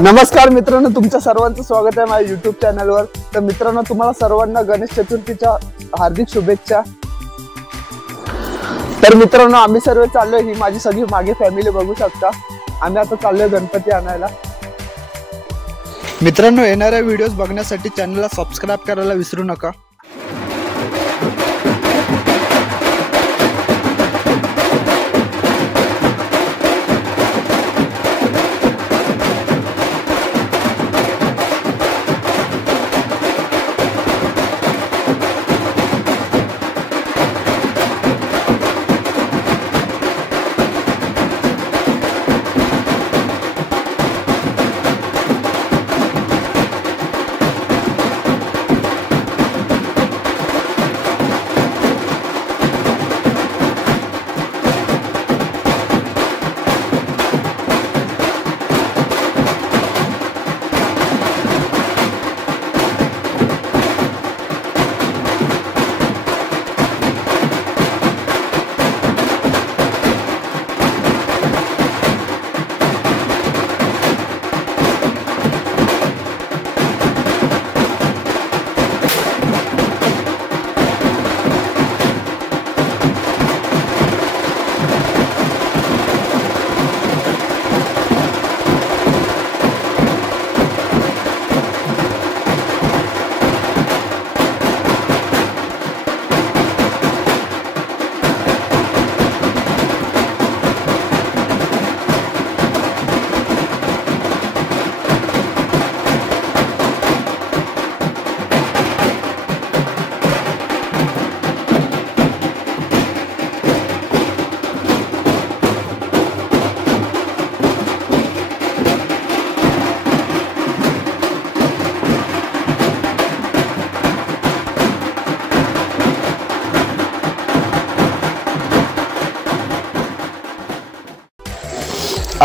नमस्कार मित्रांनो, तुमच्या सर्वांचं स्वागत आहे माझ्या YouTube चॅनलवर। तर मित्रांनो, तुम्हाला सर्वांना गणेश चतुर्थीच्या हार्दिक शुभेच्छा। तर मित्रांनो, आम्ही सर्व चाललोय, ही माझी सगळी मागे फॅमिली बघू शकता। आम्ही आता चाललोय गणपती आणायला। मित्रांनो, येणाऱ्या व्हिडिओज बघण्यासाठी चॅनलला सबस्क्राइब करायला विसरू नका।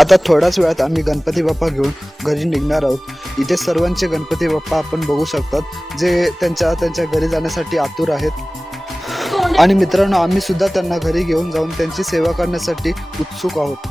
आता थोड्याच वेळात आम्ही गणपती बाप्पा घेऊन घरी निघणार आहोत। इथे सर्वांचे गणपती बाप्पा आपण बघू शकतात, जे त्यांच्या घरी जाण्यासाठी आतुर आहेत। आणि मित्रांनो, आम्ही सुद्धा त्यांना घरी घेऊन जाऊन त्यांची सेवा करण्यासाठी उत्सुक आहोत।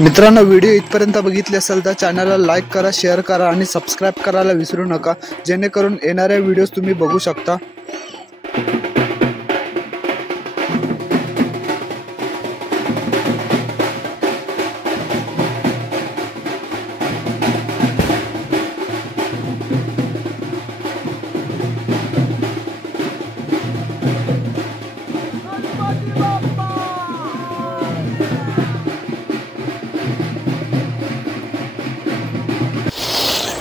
मित्रांनो, व्हिडिओ इथपर्यंत बघितले असेल तर चॅनलला लाईक करा, शेअर करा आणि सबस्क्राइब करायला विसरू नका, जेणेकरून येणाऱ्या व्हिडिओज तुम्ही बघू शकता।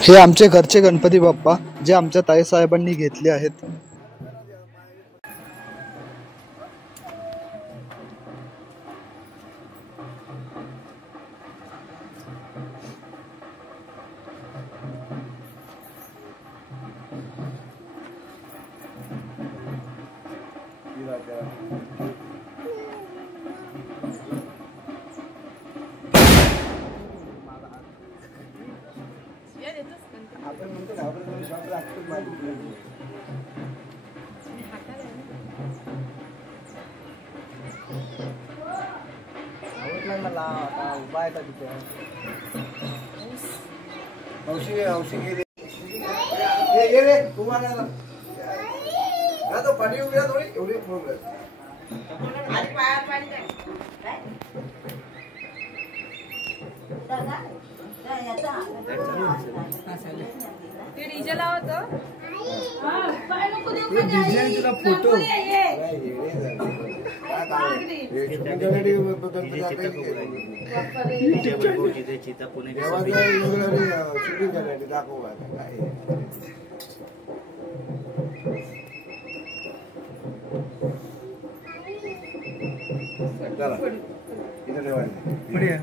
हे आमचे घरचे गणपती बाप्पा, जे आमच्या ताई साहेबांनी घेतले आहेत। आपण म्हणतो घाबरत शॉक लागतो माझी. आवडला मला आता उभा आहे का तिथे औषधी गेली ये रे तुम्हाला ना तो पाणी उभ्या थोडी एवढी आणि पायात पाणी डीजे लावतो तुला फोटो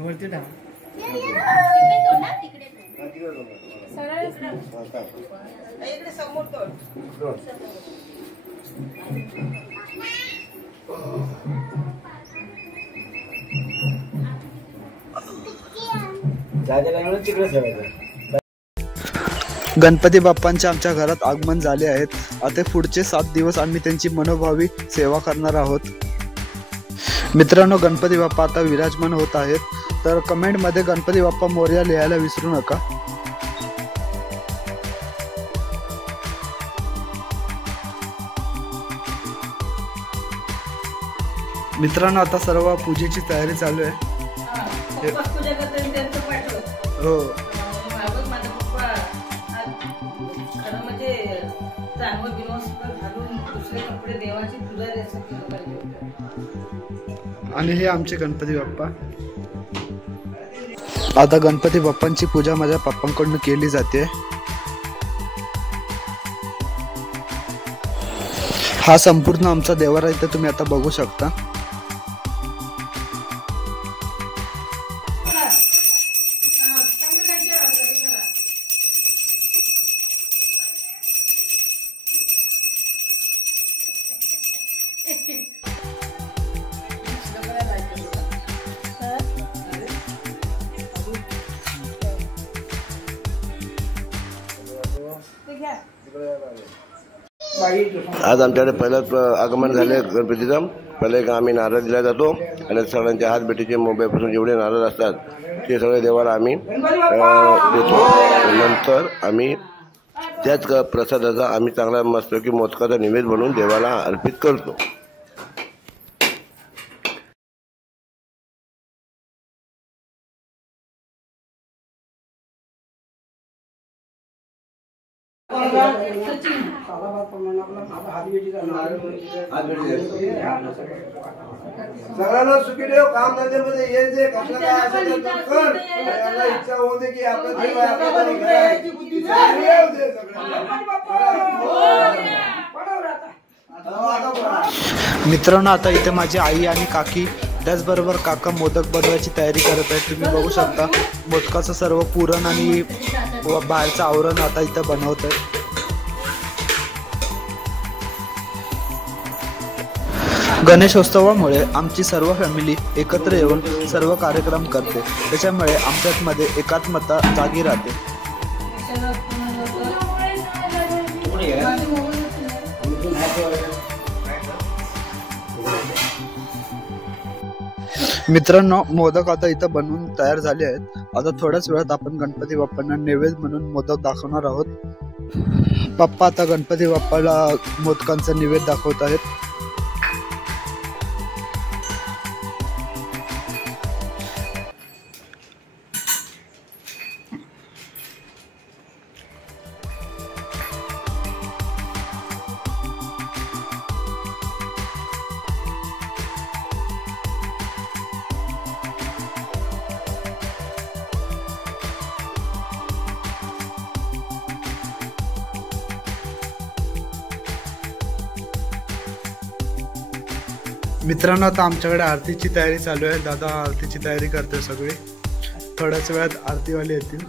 वरती टाक इकडे समोर गणपती बाप्पांच्या आमच्या घरात आगमन झाले आहेत. आता पुढचे 7 दिवस आम्ही त्यांची मनोभावी सेवा करणार आहोत. मित्रांनो, गणपती बाप्पा आता विराजमान होत आहेत. तर कमेंट मध्ये गणपती बाप्पा मोरया लिहायला विसरू नका. मित्रांनो, आता सर्व पूजेची तयारी चालू आहे. हो, आणि हे आमचे गणपती बाप्पा. आता गणपती बाप्पांची पूजा माझ्या पप्पांकडून केली जाते. हा संपूर्ण आमचा देवारा इथे तुम्ही आता बघू शकता. आज आमच्याकडे पहिलं आगमन झाले गणपतीचं. पहिले का आम्ही नारळ दिला जातो आणि सगळ्यांच्या हात भेटीचे मोबाईलपासून जेवढे नारळ असतात ते सगळे देवाला आम्ही देतो. नंतर आम्ही त्याच प्रसादाचा आम्ही चांगला मस्तपैकी मोदकाचा नैवेद्य बनवून देवाला अर्पित करतो. सगळ्यांना सुखी ठेव. काम धंद्यामध्ये ये जे कसलं काय असेल तर कर. यांना इच्छा होऊ दे की आपलं देव आहे, आपलं तरी घर आहे. येऊ दे सगळ्यांना. मित्रांनो, आता इथे माझी आई आणि काकी त्याचबरोबर काका मोदक बनवायची तयारी करत आहेत. तुम्ही बघू शकता मोदकाचं सर्व पुरण आणि बाहेरचं आवरण आता इथं बनवत आहे. गणेशोत्सवामुळे आमची सर्व फॅमिली एकत्र येऊन सर्व कार्यक्रम करते. त्याच्यामुळे आमच्यामध्ये एकात्मता जागी राहते. मित्रांनो, मोदक आता इथं बनवून तयार झाले आहेत. आता थोड्याच वेळात आपण गणपती बाप्पांना नैवेद्य म्हणून मोदक दाखवणार आहोत. बाप्पा आता गणपती बाप्पाला मोदकांचा नैवेद्य दाखवत आहेत. मित्रांनो, आता आमच्याकडे आरतीची तयारी चालू आहे. दादा आरतीची तयारी करतोय सगळी. थोड्याच वेळात आरतीवाले येतील.